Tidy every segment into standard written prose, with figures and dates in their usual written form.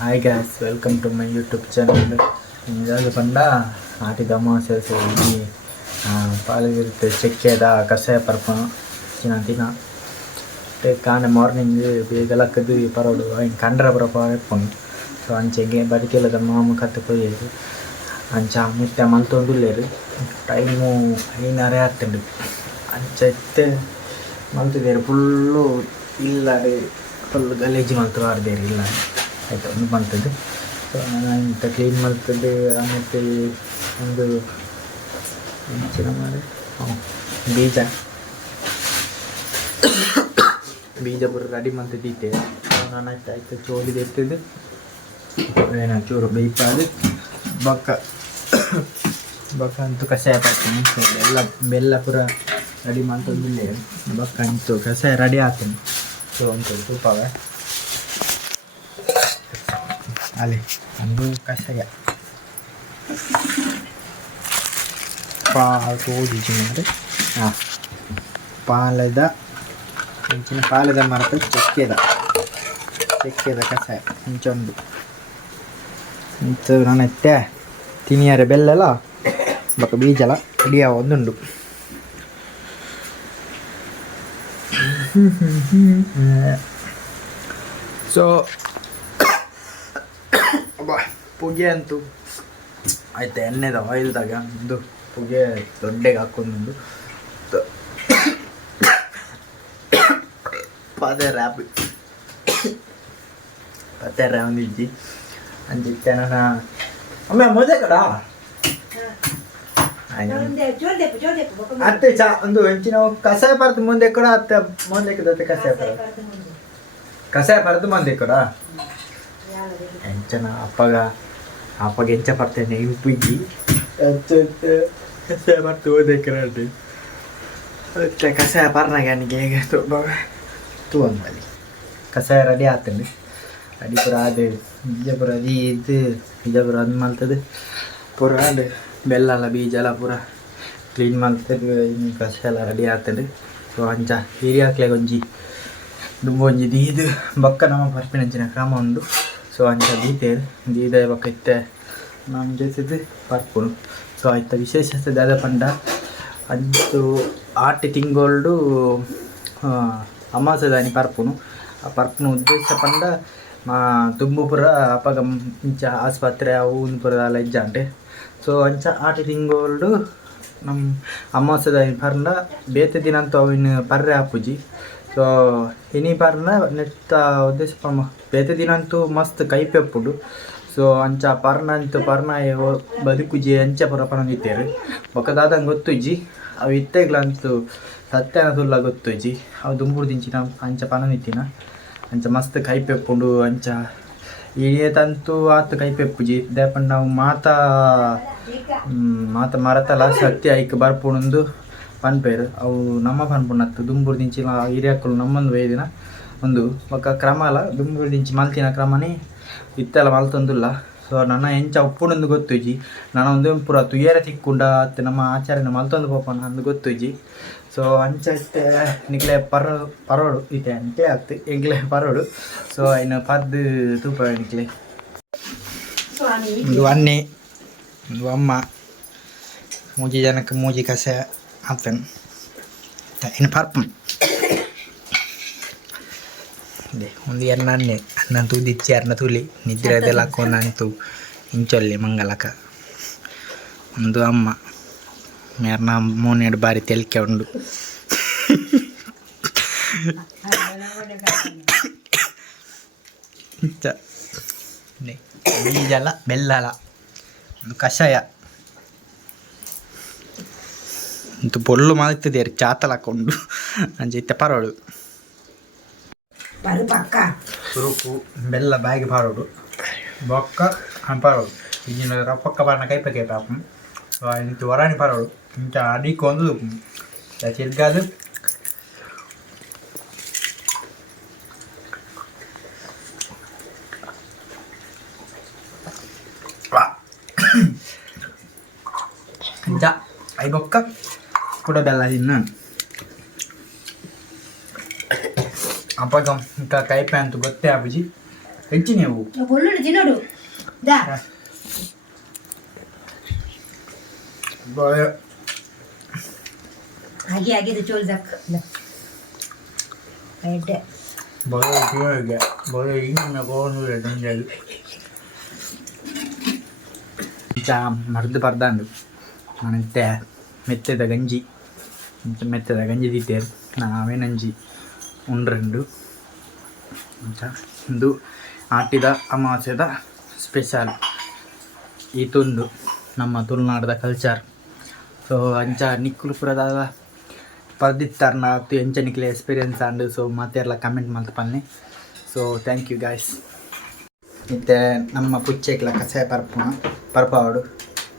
Hi guys, welcome to my YouTube channel. ಇದಾಗ ಬಂದ ಆಟಿದ ಅಮಾವಾಸ್ಯೆ ಈ ಪಾಲಿಗಿರುತ್ತೆ ಚೆಕ್ಕೆದ ಕಷಾಯ ಪರ್ಪನು ದಿನ ಕಾಣೆ ಮಾರ್ನಿಂಗ್ ಬೇಗಲಕ್ಕದು ಪರೋಡು ಅಯ್ಯ ಕಂಡ್ರೆ ಬರೋ ಪರಪ್ಪನು. ಸೊ ಅಂಚೆಗೆ ಬದುಕೆಲ್ಲದ ಮಾಮು ಕತ್ತು ಕೊಯ್ಯರು ಅಂಚ ಮುತ್ತೆ ಮಲ್ತೊಂದುಲ್ಲೇರು. ಟೈಮು 5:30 ಆಗ್ತಂಡು. ಅಂಚ ಎತ್ತೆ ಮಲ್ತಿದ್ದೇರು ಫುಲ್ಲು ಇಲ್ಲ ಫುಲ್ ಗಲೀಜು ಮಲ್ತು ಆಡ್ದೇರು ಇಲ್ಲ ಆಯಿತು ಒಂದು ಬಂತದ್ದು. ಸೊ ನಾನು ಇಂಥ ಕ್ಲೀನ್ ಮಾಡ್ತದ್ದು. ಆಮೇಲೆ ಒಂದು ಹೆಚ್ಚಿನ ಮಾಡಿ ಬೀಜ ಪೂರ ರೆಡಿ ಮಾಡ್ತಿದ್ದೆ. ನಾನು ಆಯ್ತು ಚೋಲಿದೆ ಎತ್ತಿದ್ದು ಏನ ಚೂರು ಬೇಯ್ಪಾದು ಬೊಕ್ಕ ಅಂತೂ ಕಷಾಯ ಬರ್ತೀನಿ. ಎಲ್ಲ ಬೆಲ್ಲ ಪೂರ ರೆಡಿ ಮಾಡ್ತಂದಿಲ್ಲ ಬೊಕ್ಕ ಅಂತೂ ಕಷಾಯ ರೆಡಿ ಆಗ್ತೀನಿ. ಸೊ ಒಂದು ಸೂಪಾವೆ ಅಲ್ಲಿ ಒಂದು ಕಷಾಯ ಪಾಲ್ಕೋದಿಚ್ಚು ಮಾಡಿ ಪಾಲದ ಇಂಚಿನ ಪಾಲದ ಮರದ ಚೆಕ್ಕೆದ ಕಷಾಯ ಇಂಚೊಂದು ಇಂಚು ನಾನು ಎತ್ತೆ ತಿನಿಯರೆ ಬೆಲ್ಲೆಲ್ಲ ಬೊಕ್ಕ ಬೀಜಲ ಹಿಡಿಯ ಒಂದುಂಡು. ಸೊ ಪುಗೆ ಅಂತೂ ಆಯ್ತು ಎಣ್ಣೆದ ಆಯಿಲ್ದಾಗ ಒಂದು ಪುಗೆ ದೊಡ್ಡಗೆ ಹಾಕೊಂಡುಂಡು ಪತ್ತೆ ಒಂದಿಜ್ಜಿ ಅಂಚಿತ್ತೆ ನಾನು ಅಮ್ಮ ಮೊದೆ ಕಡ ಅತ್ತೆ ಚಾ ಒಂದು ಹೆಂಚಿನ ಕಷಾಯ ಪರದು ಮುಂದೆ ಕೂಡ ಅತ್ತೆ ಮುಂದೆ ಕಷಾಯ ಪರದು ಮುಂದೆ ಕೂಡ ಹೆಂಚನ ಅಪ್ಪಗ ಹೆಂಚ ಬರ್ತೇನೆ ಇಂಪಿಗಿ ಕಷಾಯ ಬರ್ತು ಓದಕ್ಕೆ ಕಷಾಯ ಪರ್ನಾಗ ನನಗೆ ಹೇಗೆ ತೂ ಅಂದಲ್ಲಿ ಕಷಾಯ ರೆಡಿ ಆಗ್ತಂಡು. ರೆಡಿ ಪೂರ ಅದು ಬೀಜಪುರ ಅದು ಇದು ಬೀಜಪುರ ಅದು ಮಲ್ತದ್ದು ಪೂರ ಅದು ಬೆಲ್ಲ ಎಲ್ಲ ಬೀಜ ಎಲ್ಲ ಪೂರ ಕ್ಲೀನ್ ಮಾಡ್ತದೆ. ಇನ್ನು ಕಷಾಯ ಎಲ್ಲ ರೆಡಿ ಆಗ್ತಂಡು. ಸೊ ಅಂಚ ಹಿರಿ ಹಾಕ್ಲೆ ಒಂಜಿ ದುಂಬು ಒಂಜಿ ದೀದು ಬೊಕ್ಕ ನಮ್ಮ ಪರ್ಪಿನಂಚಿನ ಕ್ರಮ ಉಂಡು. ಸೊ ಅಂಚ ದೀತೇರು ದೀದ ಬೊಕ್ಕ ಇತ್ತೆ ನಾನು ಜೊತೆದು ಪರ್ಪುನು. ಸೊ ಆಯ್ತ ವಿಶೇಷತೆ ದಾದ ಪಂಡ ಅಂಚು 8 ತಿಂಗಳು ಅಮಾಸದಾನಿ ಪರ್ಪುನು. ಆ ಪರ್ಪುನ ಉದ್ದೇಶ ಪಂಡ ತುಂಬು ಪುರ ಅಪಗ ಇಂಚ ಆಸ್ಪತ್ರೆ ಅವು ಪುರ ಎಲ್ಲ ಇಜ್ಜಾಂಟೆ. ಸೊ ಅಂಚ 8 ತಿಂಗಳು ನಮ್ಮ ಅಮಾಸದಾನಿ ಪರ್ಂಡ ಬೇತೆ ದಿನ ಅಂತ ಅವಿನ ಪರ್ರೆ ಹಾಪುಜಿ. ಸೊ ಇನಿ ಪರ್ನ ನೆಟ್ಟ ಉದ್ದೇಶ ಬೇತೆ ದಿನ ಅಂತೂ ಮಸ್ತ್ ಕೈಪೆಪ್ಪುಡು. ಸೊ ಅಂಚ ಪರ್ನ ಅಂತೂ ಪರ್ನ ಬದುಕುಜಿ ಅಂಚ ಪುರ ಪನಂದಿತ್ತೇರು ಬೊಕ್ಕದಾದಂಗೆ ಗೊತ್ತುಜ್ಜಿ ಅವು ಇತ್ತೆಗ್ಲಂತೂ ಸತ್ಯನ ತುಲ್ಲ ಗೊತ್ತುಜ್ಜಿ ಅವು ದುಂಬುಡು ದಿಂಚಿನ ಅಂಚ ಪನನಿತ್ತಿನ ಅಂಚ ಮಸ್ತ್ ಕೈಪೆಪ್ಪುಂಡು. ಅಂಚ ಇಳಿಯತಂತೂ ಆತು ಕೈಪೆಪ್ಪುಜಿ ದೇಪಂಡು ನಾವು ಮಾತ ಮರತಲ ಸತ್ಯ ಐಕ್ ಬರ್ಪುಣಂದು ಪನ್ಪೇರು ಅವು ನಮ್ಮ ಪನ್ಪುಣತ್ತು ದುಂಬುಡು ದಿಂಚಿನ ಹಿರಿಯಕ್ಕಳು ನಮ್ಮೊಂದು ವೇದಿನ ಒಂದು ಬೊಕ್ಕ ಕ್ರಮ ಅಲ್ಲ ದುಂಬುಡು ದಿಂಚಿ ಮಲ್ತಿನ ಕ್ರಮನೇ ಇತ್ತೆಲ್ಲ ಮಲ್ತೊಂದುಲ್ಲ. ಸೊ ನನ್ನ ಹೆಂಚ ಉಪ್ಪುಣಂದು ಗೊತ್ತುಜ್ಜಿ ನಾನು ಒಂದು ಪೂರ ತುಯ್ಯರ ತಿಕ್ಕುಂಡ ಅತ್ತೆ ನಮ್ಮ ಆಚಾರ್ಯನ ಮಲ್ತೊಂದು ಪೋಪನ ಅಂದು ಗೊತ್ತುಜ್ಜಿ. ಸೊ ಅಂಚ ಇತ್ತೆ ನಿಕ್ಲೆ ಪರೋಡು ಇತ್ತೆ ನಿಕ್ಲೆ ಆಗ್ತು ಎಂಕ್ಲೆ ಪರೋಡು. ಸೊ ಇನ್ನು ಪದ್ದು ತೂಪ ನಿಕ್ಲೆ ಒಂದು ಅನ್ನೆ ಒಂದು ಅಮ್ಮ ಮೂಜಿ ಜನಕ್ಕೆ ಮೂಜಿ ಕಷಾಯ ಹಾಕ್ತೇನೆ ಇನ್ನು ಪರ್ಪು ಒಂದು ಅನ್ನ ತೂದಿಚ್ಚಿ ಅನ್ನ ತುಲಿ ನಿದ್ರೆ ಅದೆಲ್ಲ ಹಾಕೊಂಡಂತೂ ಇಂಚೊಲ್ಲಿ ಮಂಗಲಕ ಒಂದು ಅಮ್ಮ ಮೇರ್ನ 3 ಬಾರಿ ತೆಲ್ಕೆ ಉಂಡು. ಬೀಜಲ ಬೆಲ್ಲಲ ಒಂದು ಕಷಾಯ ಅಂತೂ ಪೊಳ್ಳು ಮಾಡ್ತಿದ್ದೆ ಚಾತಲ ಹಾಕೊಂಡು ಅಂಚೆ ಪರೋಡು ಸುರುಪು ಬೆಲ್ಲ ಬ್ಯಾಗ್ ಪಾರೋಡು ಬೊಕ್ಕ ಪರೋಡು ಈಗಿನ ರಪ್ಪಕ್ಕ ಬರ್ನ ಕೈಪಕ್ಕೆ ಪಾಪು ಇಂತ ವರಾಣಿ ಪರೋಡು ಇಂಚ ಅಡಿಕೊಂದು ಚೆಲ್ಗಾದು ಇಂಚ ಐ ಬೊಕ್ಕ ಕೂಡ ಬೆಲ್ಲ ತಿನ್ನ ಅಪ್ಪಗ ಇಂಕ ಕೈಪೆ ಅಂತೂ ಗೊತ್ತೇ ಆಪುಜಿ ಹೆಚ್ಚಿ ನೀವು ಬೊಳ್ಳುಳ್ಳಿ ತಿನ್ನೋಡು ದಾ ಹಾಗೆ ಆಗಿದೆ ಚೋಲ್ ದಕ್ ಎಡ್ಡೆ ಮರ್ದು ಪರ್ದಾಂಡು ಮತ್ತೆ ಮೆತ್ತದ ಗಂಜಿ ಮೆತ್ತದ ಗಂಜಿ ತಿತ್ತೇರು ನಾವೇನಂಜಿ ಉಂಡ್ರೆಂಡು ಇದು ಆಟಿದ ಅಮಾವಾಸ್ಯದ ಸ್ಪೆಷಲ್ ಈ ತುಂಡು ನಮ್ಮ ತುಳುನಾಡದ ಕಲ್ಚರ್. ಸೊ ಅಂಚ ನಿಕ್ಕುಲುಪುರದ ಪರ್ದಿತ್ತಾರನ ಆತು ಎಂಚ ನಿಕ್ಲೆ ಎಕ್ಸ್ಪೀರಿಯನ್ಸ್ ಆಂಡು. ಸೊ ಮತ್ತೆ ಎಲ್ಲ ಕಮೆಂಟ್ ಮಾಡ್ತಪ್ಪನ್ನಿ. So thank you guys. ಮತ್ತು ನಮ್ಮ ಪುಚ್ಚೇಕ್ಲ ಕಷಾಯ ಪರ್ಪಾವಡು.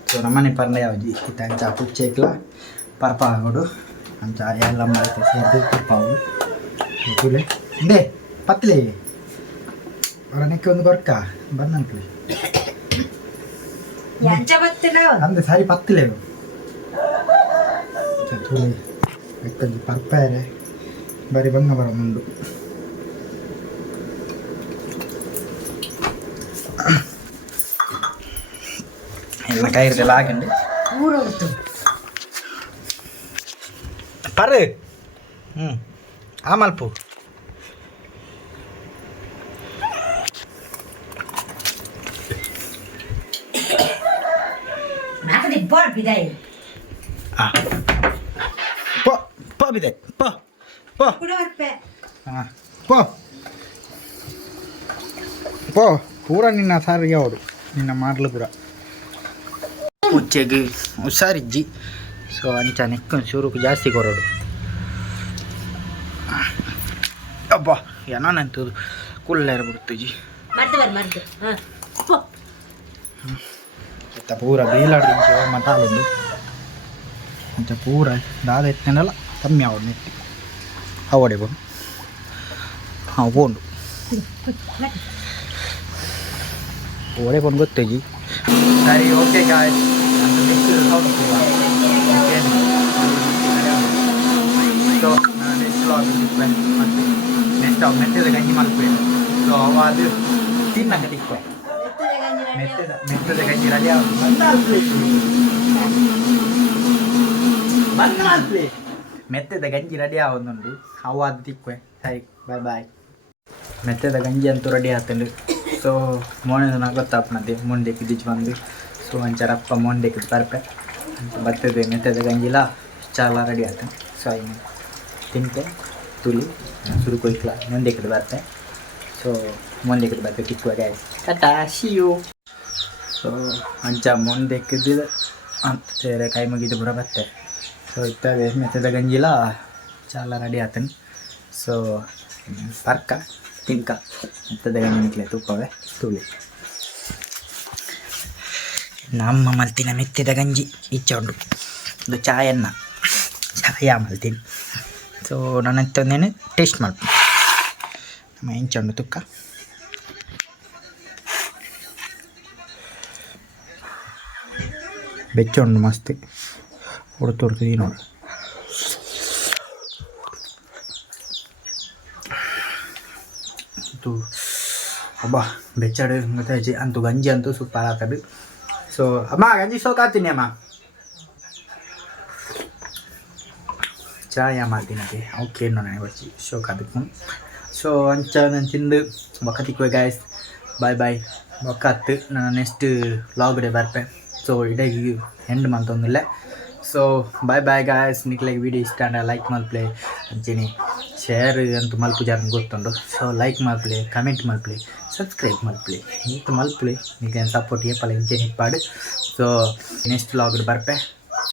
ಸೊ ನಮ್ಮನೆ ಪರ್ನ ಯಾವ್ದು ಇತ್ತ ಅಂಚ ಪುಚ್ಚೇಕ್ಲ ಪರ್ಪಾವಡು ಅಂಚ ಎಲ್ಲ ಮಾಡ್ತೆ ಸೇರಿದು ಪರ್ಪಾವಡು ತುಲೆ ಇಂದೇ ಪತ್ಲೆ ಅವರ ನೆಕ್ಕೆ ಒಂದು ಬರ್ಕ ಬಂದಂಟ್ಲಿ ಅಂದೆ ಸಾರಿ ಪತ್ತಲೆ ತುಲೆ ಬೆಕ್ಕಲ್ಲಿ ಪರ್ಪಾರೆ ಬರೀ ಬಂಗ ಬರ ಮುಂಡು ಎಲ್ಲ ಕೈರ್ದೆಲ್ಲ ಹಾಕಂಡು ಪರ್ ಆ ಮಲ್ಪು ಬಿದೆ ಪೋ ಪೂರ ನಿನ್ನ ಸಾರಿಗೆ ಅವಡು ನಿನ್ನ ಮಾಡ್ಲು ಪೂರ ಉಚ್ಚೆಗೆ ಹುಷಾರಿಜ್ಜಿ. ಸೊ ಅಂಚ ನೆಕ್ಕೊಂಡು ಚೂರುಕು ಜಾಸ್ತಿ ಕೊರೋಡು ಅಬ್ಬಾ ಏನಂತದು ಕುಲ್ಲೇರ ಬಿಡ್ತುಜಿ ಪೂರ ಬೇಲಾಡಿ ಮಟಾಲೊಂದು ಅಂಚ ಪೂರ ದಾದ ಎತ್ತನೆಲ್ಲ ಕಮ್ಮಿ ಅವಡು ನೆಟ್ಟಿ ಅವಡೆ ಬಂದು ಹಾಂ ಬೋಂಡು ಓಡೆ ಬಂದು ಗೊತ್ತೇಜಿ. ಸರಿ okay guys so next vlog ಮತ್ತು ನೆಕ್ಸ್ಟ್ ಮೆತ್ತದ ಗಂಜಿ ಮಲ್ಪೇನು. ಸೊ ಅದು ತಿನ್ನಕ ತಿಕ್ವೆ ಮೆತ್ತದ ಗಂಜಿ ರಜೆ ಮೆತ್ತದ ಗಂಜಿ ರೆಡಿ ಆವೊಂದುಂಡು ಅವು ಅದು ತಿಕ್ವೆ. ಸರಿ ಬಾಯ್ ಬಾಯ್. ಮೆತ್ತದ ಗಂಜಿ ಅಂತೂ ರೆಡಿ ಆತಂಡು. ಸೊ ಮೊನ್ನೆ ಗೊತ್ತಾಪನದೆ ಮೊಂಡೆಕ್ಕೆ ದಿಜ್ ಬಂದು ಸೊ ಅಂಚಾರಪ್ಪ ಮೊಂಡೆಕ್ಕೆ ಬರ್ಪೆ ಅಂತ ಬರ್ತದೆ ಮೆತ್ತದ ಗಂಜಿಲ ಚಾಲ ರೆಡಿ ಆತ. ಸೊ ಇನ್ನು ತಿಂತೆ ತುಳಿ ಸುರುಕೊಯ್ಕ್ಲ ಮೊಂಡೆಕ್ಕೆ ಬರ್ತೆ. ಸೊ ಮೊಂಡೆಕ್ಕೆ ಬರ್ತೆ ತಿಕ್ಕುವ guys tata see you. So ಅಂಚ ಮೊಂಡೆಕ್ಕಿದ್ದು ಅಂತೇರೆ ಕೈ ಮುಗಿದು ಬರ ಬತ್ತೆ. ಸೊ ಇತ್ತವೆ ಮೆತ್ತದ ಗಂಜಿಲ ಚಾಲ ರೆಡಿ ಆತನು. ಸೊ ಪರ್ಕ ತಿನ್ಕ ಮೆತ್ತದ ಗಂಜಿ ನಿಕ್ಲೆ ತುಪ್ಪವೇ ತುಳಿ ನಮ್ಮ ಮಲ್ತಿನ ಮೆತ್ತದ ಗಂಜಿ ಇಚ್ಚ ಉಂಡು ಒಂದು ಚಾಯನ್ನ ಚಾಯ ಮಲ್ತೀನಿ. ಸೊ ನಾನು ತಂದೇನೆ ಟೇಸ್ಟ್ ಮಾಡ್ತೀನಿ. ನಮ್ಮ ಇಂಚ ಉಂಡು ತುಕ್ಕ ಬೆಚ್ಚ ಉಂಡು ಮಸ್ತ್ ಹೊಡ್ತೊಡ್ತೀವಿ ನೋಡಿ. ಅಬ್ಬಾ ಬೆಚ್ಚಾಡು ಗೊತ್ತಾಯ್ತು ಅಂತೂ ಗಂಜಿ ಅಂತೂ ಸೂಪರ್ ಆಗ್ತದೆ. ಸೊ ಅಮ್ಮ ಗಂಜಿ ಸೋಕಾತೀನಿ ಅಮ್ಮ ಚಾಯ ಮಾಡ್ತೀನಿ ಓಕೆ ನನಗೆ ಬಚ್ಚಿ ಶೋಕಾದಕ್ಕೆ. ಸೊ ಅಂಚ ನಾನು ತಿಂದು ಬೊಕ್ಕತಿಕ್ವೆ ಗಾಯ್ಸ್. ಬಾಯ್ ಬಾಯ್ ಬೊಕ್ಕತ್ತು ನಾನು ನೆಕ್ಸ್ಟ್ ವ್ಲಾಗ್ಡೆ ಬರ್ಪೆ. ಸೊ ಇಡೀ ಎಂಡ್ ಮಂತೊಂದಿಲ್ಲ. So bye bye guys. ನಿಕ್ಲೆಗೆ ವೀಡಿಯೋ ಇಷ್ಟ ಅಂಡ ಲೈಕ್ ಮಲ್ಪ್ಲೆ ಅಂಚೆನಿ ಶೇರ್ ಅಂತೂ ಮಲ್ಪು ಜಾರ ಗೊತ್ತುಂಡು. ಸೊ ಲೈಕ್ ಮಲ್ಪ್ಲೆ ಕಮೆಂಟ್ ಮಲ್ಪ್ಲೆ ಸಬ್ಸ್ಕ್ರೈಬ್ ಮಲ್ಪ್ಲೆ ಇಂತ ಮಲ್ಪ್ಲೆ ನಿಮಗೆ ಸಪೋರ್ಟ್ ಏಪಲ್ಲ ಇಂಚೆನಿ ಇಪ್ಪಾಡು. ಸೊ ನೆಕ್ಸ್ಟ್ ವ್ಲಾಗ್ ಬರ್ಪೆ.